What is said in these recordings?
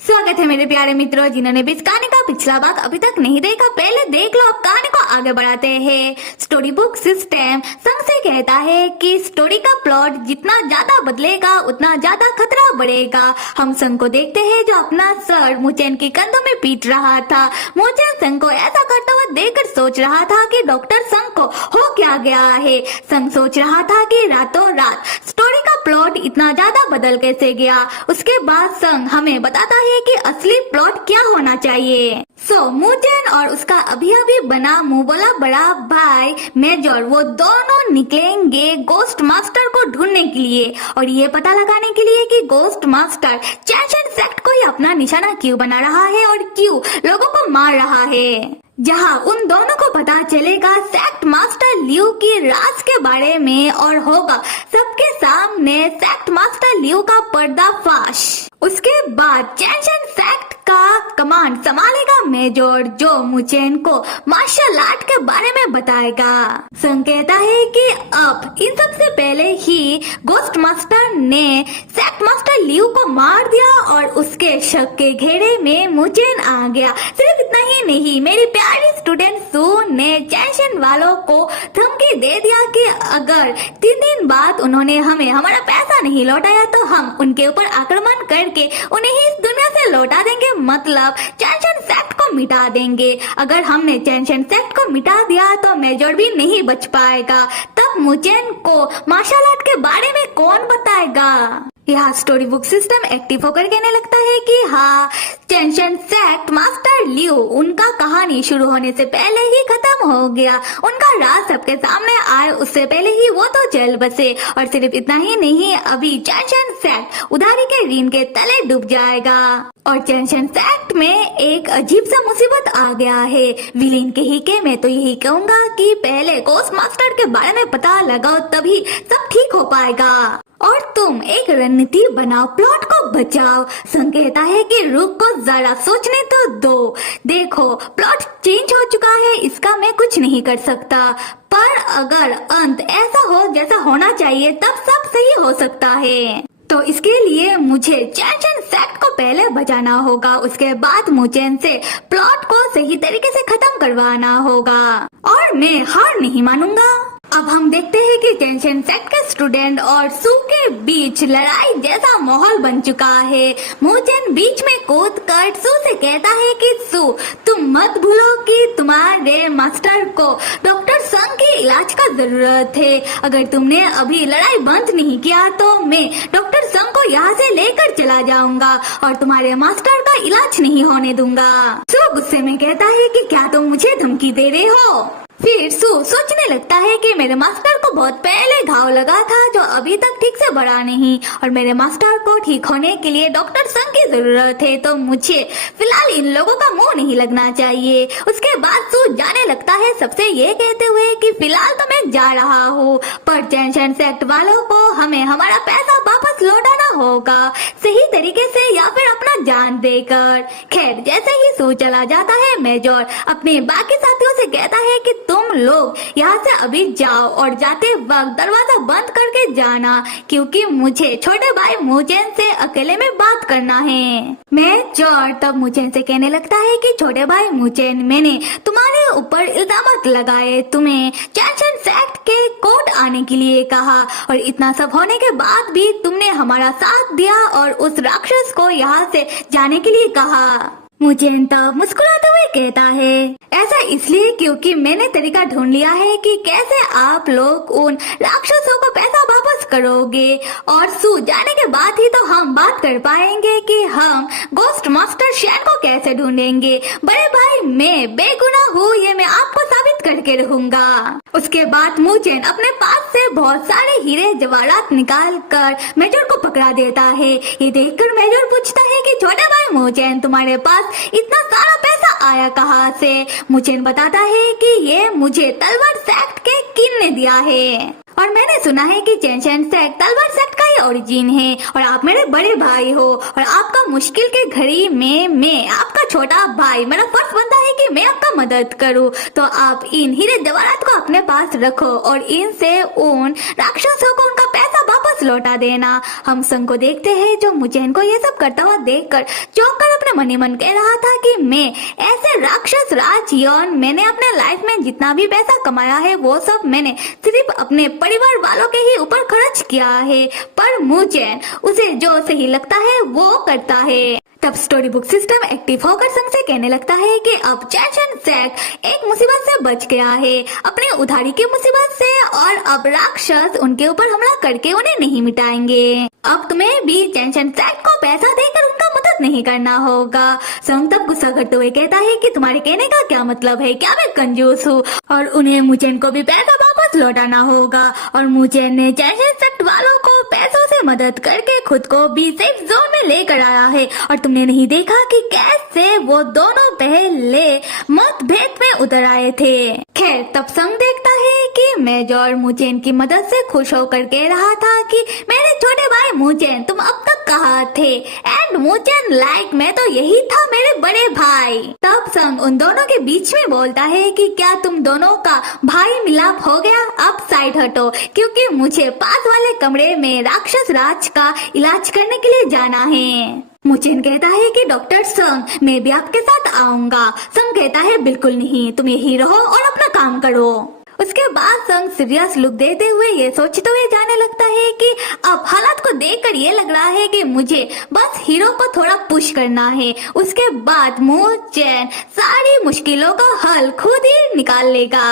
स्वागत है मेरे प्यारे मित्रों, जिन्होंने भी इस कहानी का पिछला भाग अभी तक नहीं देखा, पहले देख लो। अब कहानी को आगे बढ़ाते हैं। स्टोरी बुक सिस्टम संग से कहता है कि स्टोरी का प्लॉट जितना ज्यादा बदलेगा उतना ज्यादा खतरा बढ़ेगा। हम संग को देखते हैं जो अपना सर मुचेन की कंधों में पीट रहा था। मुचेन संग को ऐसा करता हुआ देखकर सोच रहा था कि डॉक्टर संग को हो क्या गया है। संग सोच रहा था कि रातों रात स्टोरी का प्लॉट इतना ज्यादा बदल कैसे गया। उसके बाद संग हमें बताता है कि असली प्लॉट क्या होना चाहिए। मुचेन और उसका अभी अभी बना मुंह बोला बड़ा भाई मेजर वो दोनों निकलेंगे गोस्ट मास्टर को ढूंढने के लिए और ये पता लगाने के लिए कि गोस्ट मास्टर चैंशन सेक्ट को ही अपना निशाना क्यों बना रहा है और क्यों लोगों को मार रहा है। जहां उन दोनों को पता चलेगा सेक्ट मास्टर लियू की राज के बारे में और होगा सबके सामने सेक्ट मास्टर लियू का पर्दाफाश। उसके बाद चैंशन सेक्ट का कमांड संभालेगा मेजर जो मुचेन को मार्शल आर्ट के बारे में बताएगा। संग कहता है कि अब इन सबसे पहले ही गोस्ट मास्टर ने सेक्ट मास्टर लियू को मार दिया और उसके शक के घेरे में मुचेन आ गया। सिर्फ इतना ही नहीं, मेरी प्यारी स्टूडेंट सू ने चैंशन वालों को धमकी दे दिया कि अगर 3 दिन बाद उन्होंने हमें हमारा पैसा नहीं लौटाया तो हम उनके ऊपर आक्रमण करके उन्हें ही इस दुनिया से लौटा देंगे, मतलब चैंशन सेक्ट को मिटा देंगे। अगर हमने चैंशन सेक्ट को मिटा दिया तो मेजर भी नहीं बच पाएगा। तब मुचेन को मार्शल आर्ट के बारे में कौन बताएगा। यहाँ स्टोरी बुक सिस्टम एक्टिव होकर कहने लगता है कि हाँ, चैंशन सेक्ट मास्टर लियू उनका कहानी शुरू होने से पहले ही खत्म हो गया। उनका राज सबके सामने आए उससे पहले ही वो तो जल बसे। और सिर्फ इतना ही नहीं, अभी चैंशन सेक्ट उधारी के ऋण के तले डूब जाएगा। और चैंशन सेक्ट में एक अजीब सा मुसीबत आ गया है। विलीन के ही के मैं तो यही कहूँगा कि पहले गोस्ट मास्टर के बारे में पता लगाओ, तभी सब ठीक हो पाएगा। और तुम एक रणनीति बनाओ, प्लॉट को बचाओ। संग कहता है कि रुको जरा सोचने तो दो। देखो प्लॉट चेंज हो चुका है, इसका मैं कुछ नहीं कर सकता, पर अगर अंत ऐसा हो जैसा होना चाहिए तब सब सही हो सकता है। तो इसके लिए मुझे चैंशन सेक्ट को पहले बचाना होगा, उसके बाद मुचेन से प्लॉट को सही तरीके से खत्म करवाना होगा और मैं हार नहीं मानूंगा। अब हम देखते हैं कि चैंशन सेक्ट के स्टूडेंट और सू के बीच लड़ाई जैसा माहौल बन चुका है। मुचेन बीच में कूद कर सू से कहता है कि सू, तुम मत भूलो कि तुम्हारे मास्टर को डॉक्टर संग की इलाज का जरूरत है। अगर तुमने अभी लड़ाई बंद नहीं किया तो मैं डॉक्टर संग को यहाँ से लेकर चला जाऊंगा और तुम्हारे मास्टर का इलाज नहीं होने दूंगा। सू गुस्से में कहता है कि क्या तुम मुझे धमकी दे रहे हो। फिर सू सोचने लगता है कि मेरे मास्टर को बहुत पहले घाव लगा था जो अभी तक ठीक से बढ़ा नहीं और मेरे मास्टर को ठीक होने के लिए डॉक्टर संग की जरूरत है, तो मुझे फिलहाल इन लोगों का मुंह नहीं लगना चाहिए। उसके बाद सू जाने लगता है सबसे ये कहते हुए कि फिलहाल तो मैं जा रहा हूँ, पर चैंशन सेक्ट वालों को हमें हमारा पैसा वापस लौटाना होगा, सही तरीके से या फिर अपना जान देकर। खैर जैसे ही सू चला जाता है, मेजर अपने बाकी साथियों से कहता है कि तुम लोग यहाँ से अभी जाओ और जाते वक्त दरवाजा बंद करके जाना, क्योंकि मुझे छोटे भाई मुचेन से अकेले में बात करना है। मेजर तब मुचेन से कहने लगता है कि छोटे भाई मुचेन, मैंने तुम्हारे ऊपर इल्जाम लगाए, तुम्हें चैंशन सेक्ट के कोर्ट आने के लिए कहा और इतना सब होने के बाद भी तुमने हमारा साथ दिया और उस राक्षस को यहाँ से जाने के लिए कहा। मुचेन तब मुस्कुराते हुए कहता है, ऐसा इसलिए क्योंकि मैंने तरीका ढूंढ लिया है कि कैसे आप लोग उन राक्षसों को पैसा वापस करोगे और सू जाने के बाद ही तो हम बात कर पाएंगे कि हम गोस्ट मास्टर शैन को कैसे ढूंढेंगे। बड़े भाई मैं बेगुनाह हूँ, ये मैं आपको साबित करके रहूंगा। उसके बाद मुचेन अपने पास से बहुत सारे हीरे जवाहरात निकाल कर मेजर को पकड़ा देता है। ये देखकर मेजर पूछता है कि छोटे भाई मुचेन, तुम्हारे पास इतना सारा पैसा आया कहाँ से। मुचेन बताता है कि ये मुझे तलवार सेक्ट के किंग ने दिया है। और मैंने सुना है कि चेंशन सेक्ट तलवार सेक्ट का ही ओरिजिन है और आप मेरे बड़े भाई हो और आपका मुश्किल के घड़ी में मैं आपका छोटा भाई, मेरा फर्ज बनता है कि मैं आपका मदद करूं। तो आप इन हीरे जवाहरात को अपने पास रखो और इनसे उन राक्षसों को उनका पैसा वापस लौटा देना। हम संग को देखते हैं जो मुझे को ये सब करता हुआ देखकर चौंककर अपने मन ही मन कह रहा था कि मैं ऐसे राक्षस राज यौन, मैंने अपने लाइफ में जितना भी पैसा कमाया है वो सब मैंने सिर्फ अपने परिवार वालों के ही ऊपर खर्च किया है, पर मुझे उसे जो सही लगता है वो करता है। तब स्टोरी बुक सिस्टम एक्टिव होकर संग से कहने लगता है कि अब चेंशन सेक्ट एक मुसीबत से बच गया है, अपने उधारी की मुसीबत से, और अब राक्षस उनके ऊपर हमला करके उन्हें नहीं मिटाएंगे। अब तुम्हें भी चेंशन सेक्ट को पैसा देकर उनका मदद नहीं करना होगा। संग तब गुस्सा करते हुए कहता है कि तुम्हारे कहने का क्या मतलब है, क्या मैं कंजूस हूँ, और उन्हें मुझे को भी पैसा वापस लौटाना होगा। और मुझे ने चेंशन सेक्ट वालों को पैसों से मदद करके खुद को भी सेफ जोन में लेकर आया है, और तुमने नहीं देखा कि कैसे वो दोनों पहले मतभेद में उतर आए थे। खैर तब संग देखता है कि मेजर मुझेन की मदद से खुश होकर कह रहा था कि मेरे छोटे भाई मुझेन, तुम अब तक कहाँ थे, एंड मुझेन लाइक मैं तो यही था मेरे बड़े भाई। तब संग उन दोनों के बीच में बोलता है कि क्या तुम दोनों का भाई मिलाप हो गया, अब साइड हटो, क्योंकि मुझे पास वाले कमरे में राक्षस राज का इलाज करने के लिए जाना है। मुझेन कहता है कि डॉक्टर संग मैं भी आपके साथ आऊंगा। संग कहता है बिल्कुल नहीं, तुम यही रहो और अपना काम करो। उसके बाद संग सीरियस लुक देते हुए ये सोचते हुए जाने लगता है कि अब हालात को देखकर ये लग रहा है कि मुझे बस हीरो को थोड़ा पुश करना है, उसके बाद मुझेन सारी मुश्किलों का हल खुद ही निकाल लेगा।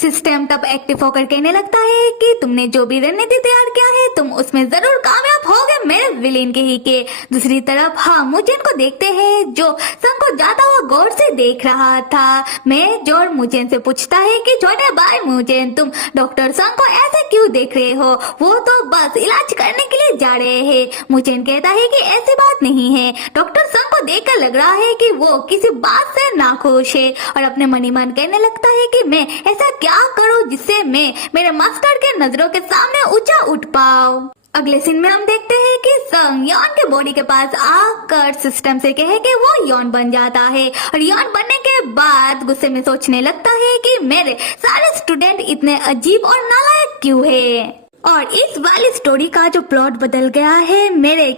सिस्टम तब एक्टिव होकर कहने लगता है कि तुमने जो भी रणनीति तैयार किया है तुम उसमें जरूर कामयाब होगे मेरे विलेन के ही के। दूसरी तरफ हाँ मुझेन को देखते हैं जो संग को जाता हुआ गौर से देख रहा था। मैं जोर मुझेन से पूछता है कि छोटे भाई मुझेन, तुम डॉक्टर संग को ऐसे क्यों देख रहे हो, वो तो बस इलाज करने के लिए जा रहे हैं। मुझेन कहता है कि ऐसी बात नहीं है, डॉक्टर संग को देखकर लग रहा है कि वो किसी बात से नाखुश है, और अपने मन ही मन कहने लगता है कि मैं ऐसा क्या करूं जिससे मैं मेरे मास्टर के नजरों के सामने ऊंचा उठ पाऊं। अगले सीन में हम देखते हैं कि संग यॉन के बॉडी के पास आकर सिस्टम से कहे कि वो यॉन बन जाता है, और यॉन बनने के बाद गुस्से में सोचने लगता है कि मेरे सारे स्टूडेंट इतने अजीब और नालायक क्यों है। और इस वाली स्टोरी का जो प्लॉट बदल गया है, मेरे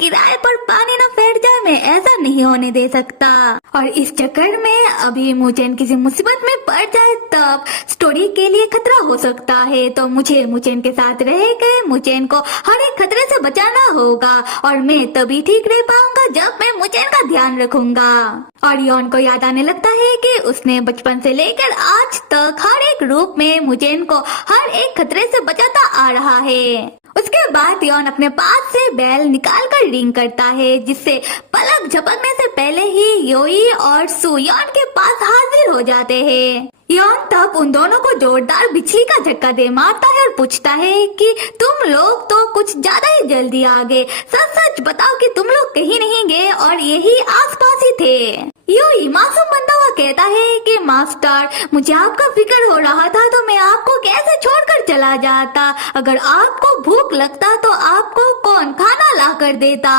किराए पर पानी न फेर जाए, मैं ऐसा नहीं होने दे सकता। और इस चक्कर में अभी मुझेन किसी मुसीबत में पड़ जाए तब स्टोरी के लिए खतरा हो सकता है, तो मुझे मुझेन के साथ रह के मुझेन को हर एक खतरे से बचाना होगा, और मैं तभी ठीक रह पाऊंगा जब मैं मुझेन का ध्यान रखूंगा। और यॉन को याद आने लगता है कि उसने बचपन से लेकर आज तक हर एक रूप में मुझेन को हर एक खतरे से बचाता आ रहा है। उसके बाद यॉन अपने पास से बेल निकालकर रिंग करता है, जिससे पलक झपकने से पहले ही योई और सू यॉन के पास हाजिर हो जाते हैं। यॉन तब उन दोनों को जोरदार बिजली का झटका दे मारता है और पूछता है कि तुम लोग तो कुछ ज्यादा ही जल्दी आ गए, सच सच बताओ कि तुम लोग कहीं नहीं गए और यही आसपास ही थे। योई मासूम बनता हुआ कहता है कि मास्टर, मुझे आपका फिक्र हो रहा था तो मैं आपको कैसे छोड़कर चला जाता, अगर आपको भूख लगता तो आपको कौन खाना ला कर देता।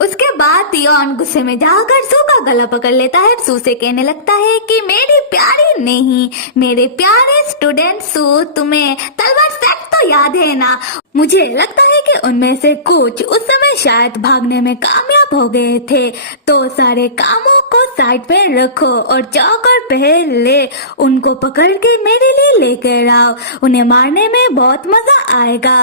उसके बाद यॉन गुस्से में जाकर सू का गला पकड़ लेता है, सू से कहने लगता है कि मेरी प्यारी नहीं, मेरे प्यारे स्टूडेंट सू, तुम्हें तलवार सेक्ट तो याद है ना, मुझे लगता है कि उनमें से कुछ उस समय शायद भागने में कामयाब हो गए थे, तो सारे कामों को साइड पे रखो और जाकर पहले उनको पकड़ के मेरे लिए लेकर आओ, उन्हें मारने में बहुत मजा आएगा।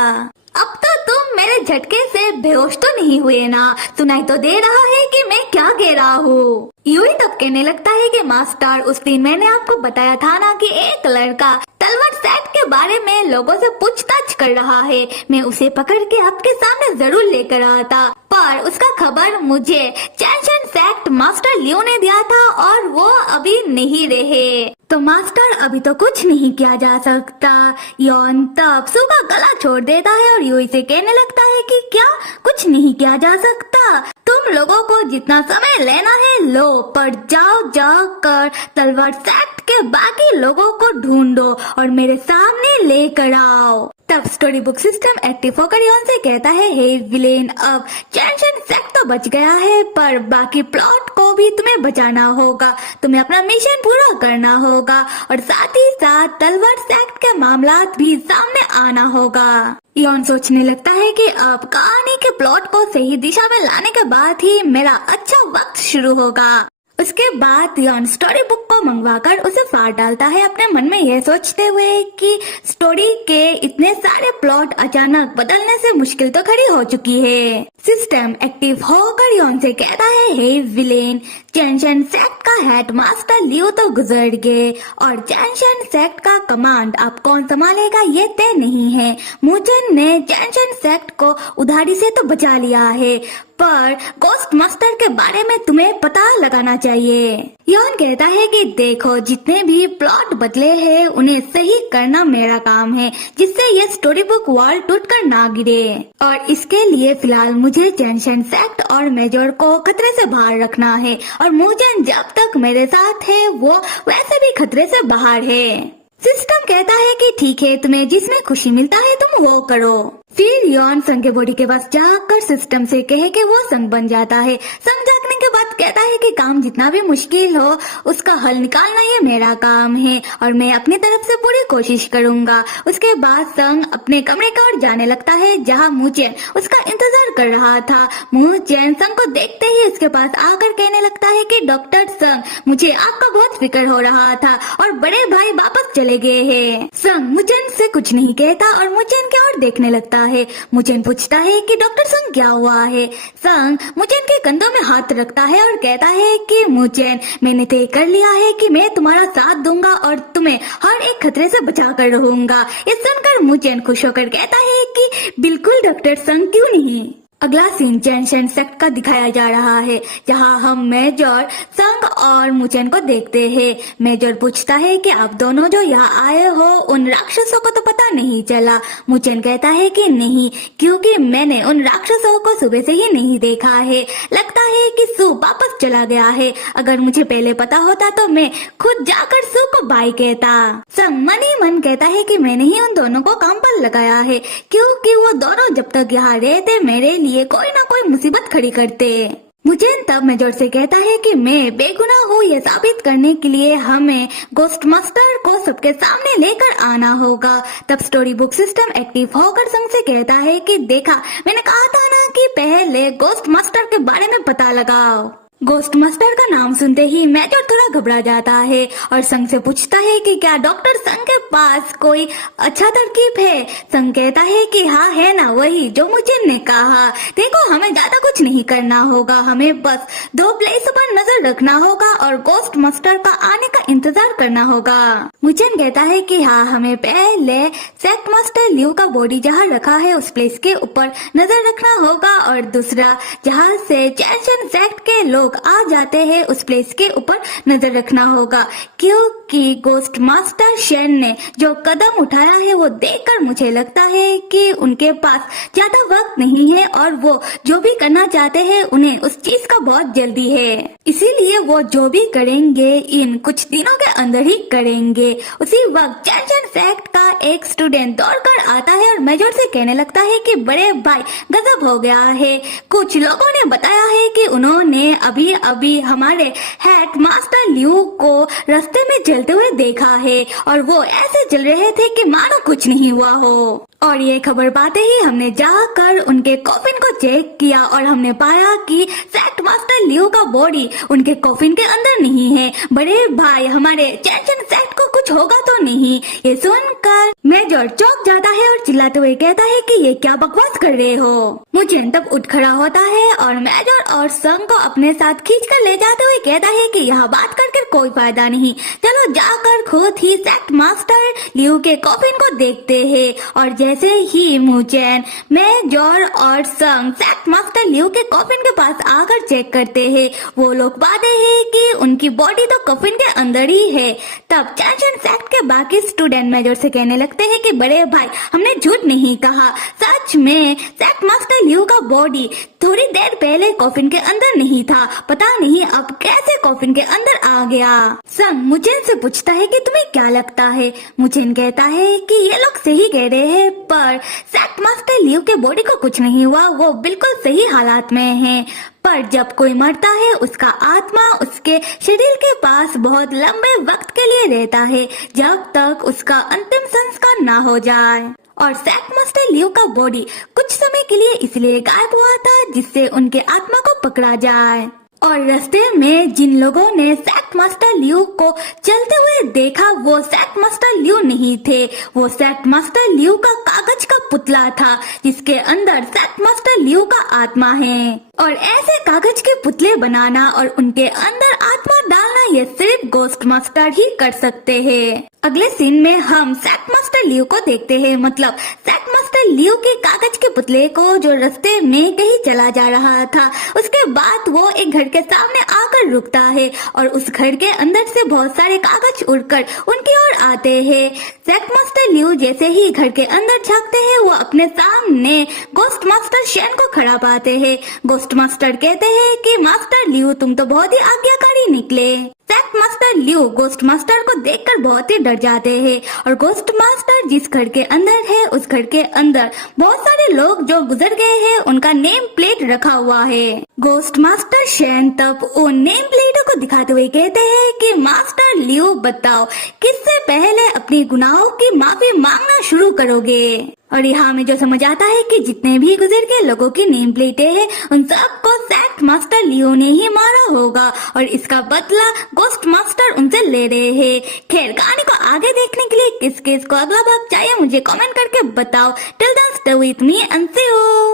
अब तो तुम मेरे झटके से बेहोश तो नहीं हुए ना, सुनाई तो दे रहा है कि मैं क्या कह रहा हूँ। यूं तब कहने लगता है कि मास्टर, उस दिन मैंने आपको बताया था ना कि एक लड़का तलवार सेक्ट के बारे में लोगों से पूछताछ कर रहा है, मैं उसे पकड़ के आपके सामने जरूर लेकर आता, पर उसका खबर मुझे चेंशन सेक्ट मास्टर लियो ने दिया था और वो अभी नहीं रहे, तो मास्टर अभी तो कुछ नहीं किया जा सकता। यॉन तब सू का गला छोड़ देता है और यूं से कहने लगता है कि क्या कुछ नहीं किया जा सकता, तुम लोगों को जितना समय लेना है लो, पर जाओ कर तलवार सेक्ट के बाकी लोगों को ढूंढो और मेरे सामने लेकर आओ। तब स्टोरी बुक सिस्टम एक्टिव होकर यॉन से कहता है, हे विलेन, अब चैनशन सेक्ट तो बच गया है, पर बाकी प्लॉट को भी तुम्हें बचाना होगा। तुम्हें अपना मिशन पूरा करना होगा और साथ ही साथ तलवार सेक्ट के मामलात भी सामने आना होगा। यॉन सोचने लगता है कि अब कहानी के प्लॉट को सही दिशा में लाने के बाद ही मेरा अच्छा वक्त शुरू होगा। उसके बाद यॉन स्टोरी बुक को मंगवाकर उसे फाड़ डालता है, अपने मन में यह सोचते हुए कि स्टोरी के इतने सारे प्लॉट अचानक बदलने से मुश्किल तो खड़ी हो चुकी है। सिस्टम एक्टिव होकर यॉन से कहता है, हे विलेन, चैनशन सेक्ट का हेडमास्टर लियो तो गुजर गए और चैनशन सेक्ट का कमांड अब कौन संभालेगा ये तय नहीं है। मुचेन ने चैनशन सेक्ट को उधारी से तो बचा लिया है, पर गोस्ट मास्टर के बारे में तुम्हें पता लगाना चाहिए। यॉन कहता है कि देखो, जितने भी प्लॉट बदले हैं उन्हें सही करना मेरा काम है, जिससे ये स्टोरी बुक वॉल टूटकर ना गिरे। और इसके लिए फिलहाल मुझे चैनशन सेक्ट और मेजर को खतरे से बाहर रखना है, और मुचेन जब तक मेरे साथ है वो वैसे भी खतरे से बाहर है। सिस्टम कहता है कि ठीक है, तुम्हें जिसमें खुशी मिलता है तुम वो करो। फिर यॉन संग के बॉडी के पास जाकर सिस्टम से कहे कि वो संग बन जाता है। संग जागने के बाद कहता है कि काम जितना भी मुश्किल हो उसका हल निकालना ये मेरा काम है और मैं अपनी तरफ से पूरी कोशिश करूंगा। उसके बाद संग अपने कमरे की ओर जाने लगता है जहाँ मुचेन उसका इंतजार कर रहा था। मुचेन संग को देखते ही उसके पास आकर कहने लगता है कि डॉक्टर संग, मुझे आपका बहुत फिक्र हो रहा था और बड़े भाई वापस चले गए हैं। संग मुचेन से कुछ नहीं कहता और मुचेन की ओर देखने लगता है। मुचेन पूछता है कि डॉक्टर संग क्या हुआ है। संग मुचेन के कंधों में हाथ रखता है और कहता है कि मुचेन, मैंने तय कर लिया है कि मैं तुम्हारा साथ दूंगा और तुम्हें हर एक खतरे से बचा कर रहूंगा। ये सुनकर मुचेन खुश होकर कहता है कि बिल्कुल डॉक्टर संग, क्यों नहीं। अगला सीन चैनशन सेक्ट का दिखाया जा रहा है, जहां हम मेजर, संग और मुचेन को देखते हैं। मेजर पूछता है कि आप दोनों जो यहाँ आए हो उन राक्षसों को तो पता नहीं चला। मुचेन कहता है कि नहीं, क्योंकि मैंने उन राक्षसों को सुबह से ही नहीं देखा है। लगता है कि सू वापस चला गया है। अगर मुझे पहले पता होता तो मैं खुद जाकर सू को बाय कहता। संग मन ही मन कहता है कि मैंने ही उन दोनों को काम पर लगाया है, क्योंकि वो दोनों जब तक यहाँ रहते मेरे लिए कोई ना कोई मुसीबत खड़ी करते। मुचेन तब मेजर से कहता है कि मैं बेगुनाह हूँ, ये साबित करने के लिए हमें गोस्ट मास्टर को सबके सामने लेकर आना होगा। तब स्टोरी बुक सिस्टम एक्टिव होकर संग से कहता है कि देखा, मैंने कहा था ना कि पहले गोस्ट मास्टर के बारे में पता लगाओ। गोस्ट मास्टर का नाम सुनते ही मेजर थोड़ा घबरा जाता है और संग से पूछता है कि क्या डॉक्टर संग के पास कोई अच्छा तरकीब है। संग कहता है कि हाँ है ना, वही जो मुचेन ने कहा। देखो, हमें ज्यादा कुछ नहीं करना होगा, हमें बस 2 प्लेस पर नजर रखना होगा और गोस्ट मास्टर का आने का इंतजार करना होगा। मुचेन कहता है कि हाँ, हमें पहले सेक्ट मास्टर लियो का बॉडी जहाँ रखा है उस प्लेस के ऊपर नजर रखना होगा और दूसरा जहाँ से चैनशन सेक्ट के लोग आ जाते हैं उस प्लेस के ऊपर नजर रखना होगा, क्योंकि गोस्ट मास्टर शेन ने जो कदम उठाया है वो देखकर मुझे लगता है कि उनके पास ज्यादा वक्त नहीं है और वो जो भी करना चाहते हैं उन्हें उस चीज का बहुत जल्दी है। इसीलिए वो जो भी करेंगे इन कुछ दिनों के अंदर ही करेंगे। उसी वक्त चैनशन सेक्ट का एक स्टूडेंट दौड़कर आता है और मेजर से कहने लगता है कि बड़े भाई, गजब हो गया है। कुछ लोगों ने बताया है कि उन्होंने अभी अभी हमारे हेड मास्टर लियो को रास्ते में चलते हुए देखा है और वो ऐसे चल रहे थे कि मानो कुछ नहीं हुआ हो। और ये खबर पाते ही हमने जाकर उनके कॉफिन को चेक किया और हमने पाया कि सेक्ट मास्टर लियो का बॉडी उनके कॉफिन के अंदर नहीं है। बड़े भाई, हमारे चैनशन सेक्ट को कुछ होगा तो नहीं। ये सुनकर मेजर चौंक जाता है और चिल्लाते हुए कहता है कि ये क्या बकवास कर रहे हो। मुचेन तब उठ खड़ा होता है और मेजर और संग को अपने साथ खींचकर ले जाते हुए कहता है कि यहाँ बात करके कोई फायदा नहीं, चलो जाकर खुद ही सेक्ट मास्टर लियो के कॉफिन को देखते हैं। और जैसे ही मुचेन, मेजर और संग सेक्ट मास्टर लियो के कॉफिन के पास आकर चेक करते हैं, वो लोग पाते हैं कि उनकी बॉडी तो कॉफिन के अंदर ही है। तब चैनशन सेक्ट के बाकी स्टूडेंट मेजर से कहने लगते हैं कि बड़े भाई, हमने झूठ नहीं कहा, सच में सेक्ट मास्टर लियो का बॉडी थोड़ी देर पहले कॉफिन के अंदर नहीं था, पता नहीं अब कैसे कॉफिन के अंदर आ गया। संग मुचेन से पूछता है कि तुम्हें क्या लगता है। मुचेन कहता है कि ये लोग सही कह रहे हैं, पर सैक मास्टर लियो के बॉडी को कुछ नहीं हुआ, वो बिल्कुल सही हालात में है। पर जब कोई मरता है उसका आत्मा उसके शरीर के पास बहुत लंबे वक्त के लिए रहता है, जब तक उसका अंतिम संस्कार ना हो जाए। और सैक मास्टर लियो का बॉडी कुछ समय के लिए इसलिए गायब हुआ था जिससे उनके आत्मा को पकड़ा जाए। और रास्ते में जिन लोगों ने सैक मास्टर लियो को चलते हुए देखा वो सैक मास्टर लियो नहीं थे, वो सैक मास्टर लियो का कागज का पुतला था जिसके अंदर सैक मास्टर लियो का आत्मा है। और ऐसे कागज के पुतले बनाना और उनके अंदर आत्मा डालना ये सिर्फ गोस्ट मास्टर ही कर सकते हैं। अगले सीन में हम सैक मास्टर लियो को देखते हैं, मतलब सैक मास्टर लियो के कागज के पुतले को जो रास्ते में कहीं चला जा रहा था। उसके बाद वो एक घर के सामने आकर रुकता है और उस घर के अंदर से बहुत सारे कागज उड़कर उनकी ओर आते हैं। सैक मास्टर लियो जैसे ही घर के अंदर झांकते हैं वो अपने सामने गोस्ट मास्टर शेन को खड़ा पाते हैं। गोस्ट मास्टर कहते हैं कि मास्टर लियो तुम तो बहुत ही आज्ञाकारी निकले। सैक मास्टर लियो गोस्ट मास्टर को देखकर बहुत ही डर जाते हैं और गोस्ट मास्टर जिस घर के अंदर है उस घर के अंदर बहुत सारे लोग जो गुजर गए हैं उनका नेम प्लेट रखा हुआ है। गोस्ट मास्टर शेन तब उन नेम प्लेटों को दिखाते हुए कहते हैं कि मास्टर लियो बताओ किससे पहले अपनी गुनाहों की माफी मांगना शुरू करोगे। और यहाँ में जो समझ आता है कि जितने भी गुजर के लोगों की नेम प्लेटें हैं उन सबको सैक मास्टर लियो ने ही मारा होगा और इसका बदला गोस्ट मास्टर उनसे ले रहे हैं। खैर कहानी को आगे देखने के लिए किस किस को अगला भाग चाहिए मुझे कमेंट करके बताओ। Till then stay with me and see you.